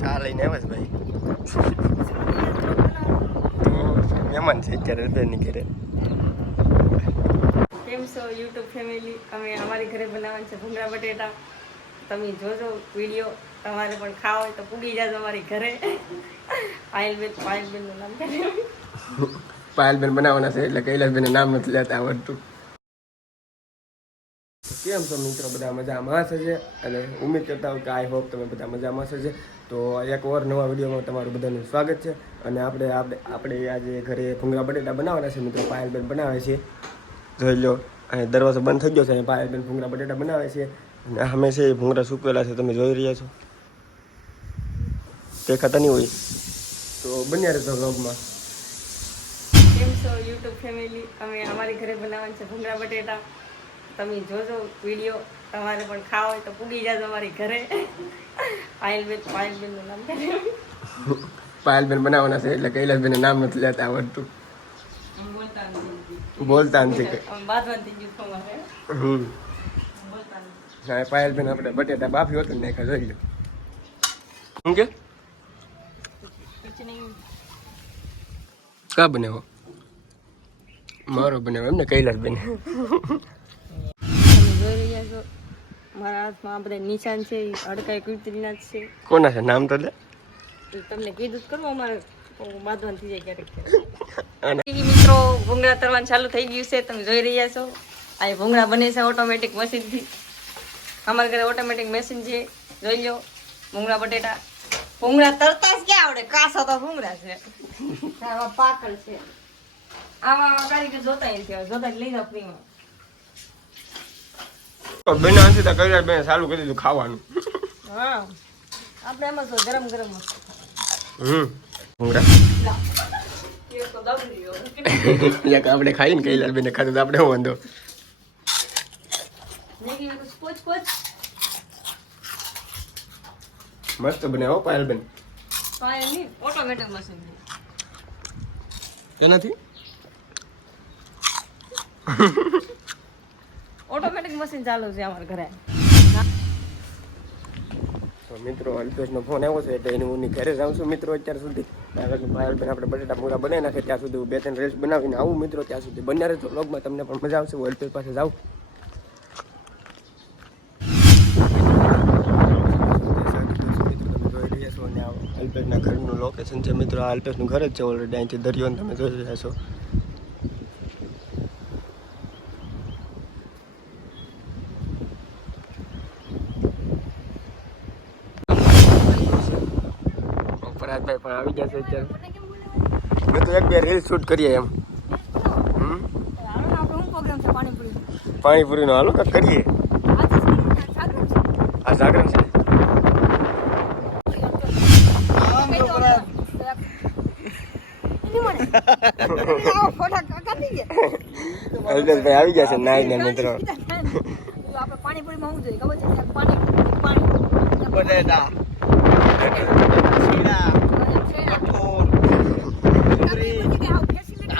શા લઈને આવ્યા છે ભાઈ. તો મહેમાન છે અત્યારે બેનની ઘરે. કેમ છો યુટ્યુબ ફેમિલી? અમે અમારી ઘરે બનાવવાનું છે ભૂંગળા બટેટા. તમે જોજો વીડિયો. તમારે પણ ખાવ તો પૂગી જાજો અમારી ઘરે. પાયલબેન પાયલબેનનું નામ પાયલબેન બનાવવાના છે એટલે કૈલાસબેન નામ નથી લેતા આવડતું. કેમ છો મિત્રો? બધા મજામાં હશે છે અને ઉમેદ કરતા હોય કે આઈ હોપ તમે બધા મજામાં હશે છે તો એક ઓર નવા વિડીયોમાં તમારું બધાનું સ્વાગત છે. અને આપણે આપણે આપણે આજે ઘરે ભૂંગળા બટેટા બનાવવાના છે. મિત્રો, પાયલબેન બનાવે છે. જોઈ લો, અહીં દરવાજો બંધ થઈ ગયો છે. અહીં પાયલબેન ભૂંગળા બટેટા બનાવે છે. અને અમે એ ભૂંગળા સૂકવેલા છે. તમે જોઈ રહ્યા છો. દેખાતા નહીં હોય. તો બન્યા રહેતો વ્લોગમાં. કેમ છો, યુટ્યુબ ફેમિલી? અમે અમારી ઘરે બનાવવાનું છે ભૂંગળા બટેટા. તમે જોજો વીડિયો. તમારે પણ ખાવા હોય તો પૂગી જાજો અમારી ઘરે. પાયલબેન પાયલબેનનું બનાવવાના છે એટલે કૈલાસબેન નામ નથી લેતા આવડતું. બોલતા નથી હમ. પાયલબેન આપણે બટેટા બાફી હતું ને જોઈ લો શું કે? કા બનાવો મારો બનાવો એમને કૈલાસબેન જોઈ રહ્યા છો. મારા હાથમાં આ નિશાન છે એ અડકાઈ કુતરીના જ છે. કોના છે? નામ તો લે. તમને કીધું જ કરવું અમારે. બાંધવાનું થઈ જાય ક્યારેક મિત્રો ભૂંગળા તરવાનું ચાલુ થઈ ગયું છે. તમે જોઈ રહ્યા છો. આ ભૂંગળા બને છે ઓટોમેટિક મશીનથી. અમારા ઘરે ઓટોમેટિક મશીન છે. જોઈ લો ભૂંગળા બટેટા. ભૂંગળા તરતા જ ક્યાં આવડે? કાસો તો ભૂંગળા છે. આવા પાકળ છે. આમાં કારીગર જોતા નથી આવે જોતા લઈ જાઓ ફ્રીમાં. બનાવવાનું છે તો કૈલાસ બેન ચાલુ કરી દીધું ખાવાનું. હા. આપણે એમાં તો ગરમ ગરમ હમ. ભૂંગળા. આપણે ખાઈને કૈલાસ બેને ખાધું તો આપણે વાંધો? મસ્ત બને હો પાય બેન. ઓટોમેટિક મશીન એનાથી ઓટોમેટિક મશીન ચાલુ છે અમારા ઘરે. તો મિત્રો, અલ્પેશનો ફોન આવ્યો છે એટલે એની હું ઘરે જાઉં છું મિત્રો અત્યાર સુધી. ભાઈ આપણે બટેટા પૂરા બનાવી નાખે, ત્યાં સુધી હું બે ત્રણ રેસ બનાવીને આવું મિત્રો, ત્યાં સુધી. બન્યા રહેતો વ્લોગમાં તમને પણ મજા આવશે. હું અલ્પેશ પાસે જાઉં. અલ્પેશના ઘરનું લોકેશન છે મિત્રો. આ અલ્પેશનું ઘર જ છે ઓલરેડી અહીંથી દરિયો તમે જોઈ રહ્યા છો. પરાગભાઈ પણ આવી ગયા છે અત્યારે. મેં તો એક બે રીલ શૂટ કરીએ એમ. પાણીપુરી પાણીપુરીનો હાલો કાંઈક કરીએ. આ જાગરણ છે. અલ્પેશભાઈ આવી ગયા છે નાઈ ને મિત્રો. પાણીપુરીમાં શું જોઈએ ખબર છે પાણી પાણી બટેટા શીરા કઠોળ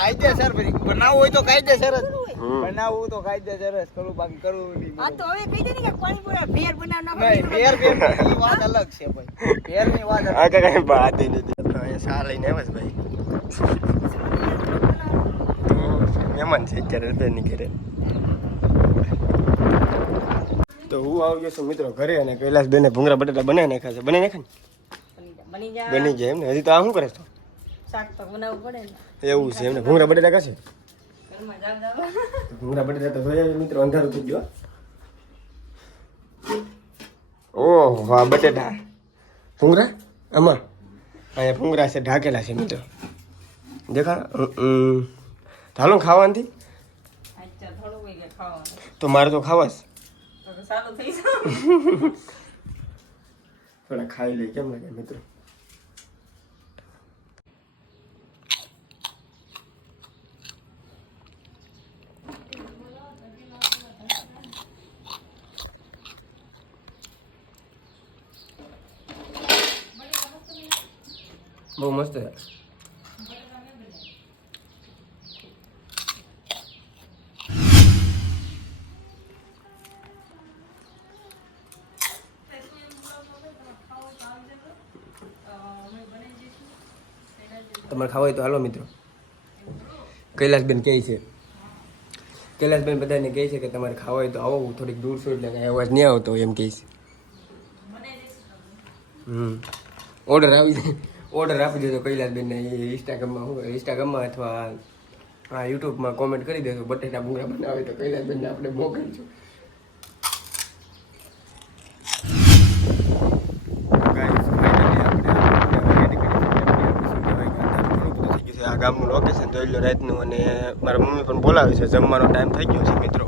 કાયદેસર બધી બનાવવું હોય તો કાયદેસર જ. બનાવવું તો કાયદેસર જ. કરું બાકી કરવું નહીં. આ તો હવે કહી દે ને કે પાણીપુરી ભેર બનાવ નાખો. નહીં ફેર ફેરની વાત અલગ છે ભાઈ. ફેરની વાત આ કઈ વાત નથી. તો એ સા લઈને આવ્યા છે ભાઈ? મહેમાન છે અત્યારે બેનની ઘરે. તો હું આવી ગયો છું મિત્રો ઘરે અને કૈલાસ બેને ભૂંગળા બટેટા બનાવી નાખ્યા છે. બનાવી નાખ્યા બની જાય બની જાય એમ ને? હજી તો આ શું કરે છે? શાક તો બનાવવું પડે ને. એવું છે એમને. ભૂંગળા બટેટા કાશે ભૂંગળા બટેટા તો જોયા મિત્રો અંધારું થઈ ગયો ઓહ વાહ બટેટા. ભૂંગળા આમાં? અહીંયા ભૂંગળા છે ઢાકેલા છે મિત્રો. દેખા ચાલો ને ખાવાથી તો મારે તો ખાવા થોડા ખાઈ લઈ કેમ લાગે મિત્રો? બહુ મસ્ત છે. તમારે ખાવા હોય તો હાલો મિત્રો. કૈલાસબેન કહે છે. કૈલાસબેન બધાને કહે છે કે તમારે ખાવા હોય તો આવો, હું થોડીક દૂર છું એટલે કાંઈ અવાજ નહીં આવતો એમ કહે છે. હમ. ઓર્ડર આવી જાય. ઓર્ડર આપી દેજો કૈલાસબેનને ઇન્સ્ટાગ્રામમાં ઇન્સ્ટાગ્રામમાં અથવા હા યુટ્યુબમાં કોમેન્ટ કરી દેજો, બટેટા ભૂંગળા બનાવે તો કૈલાસબેનને આપણે મોકલીશું આ ગામનું લોકેશન જોઈ લો રાતનું અને મારા મમ્મી પણ બોલાવે છે. જમવાનો ટાઈમ થઈ ગયો છે મિત્રો.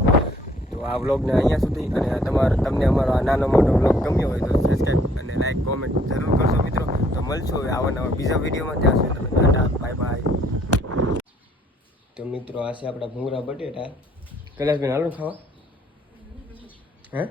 તો આ વ્લોગને અહીંયા સુધી અને તમારે, તમને અમારો આ નાનો મોટો વ્લોગ ગમ્યો હોય તો સબસ્ક્રાઈબ અને લાઈક કોમેન્ટ જરૂર કરશો મિત્રો. તો મળશું હવે આવા નવા બીજા વિડીયોમાં. ત્યાં સુધી તમે ટાટા બાય બાય તો મિત્રો, આ છે આપણા ભૂંગળા બટેટા. કૈલાસબેન, હાલો ખાવા. હે?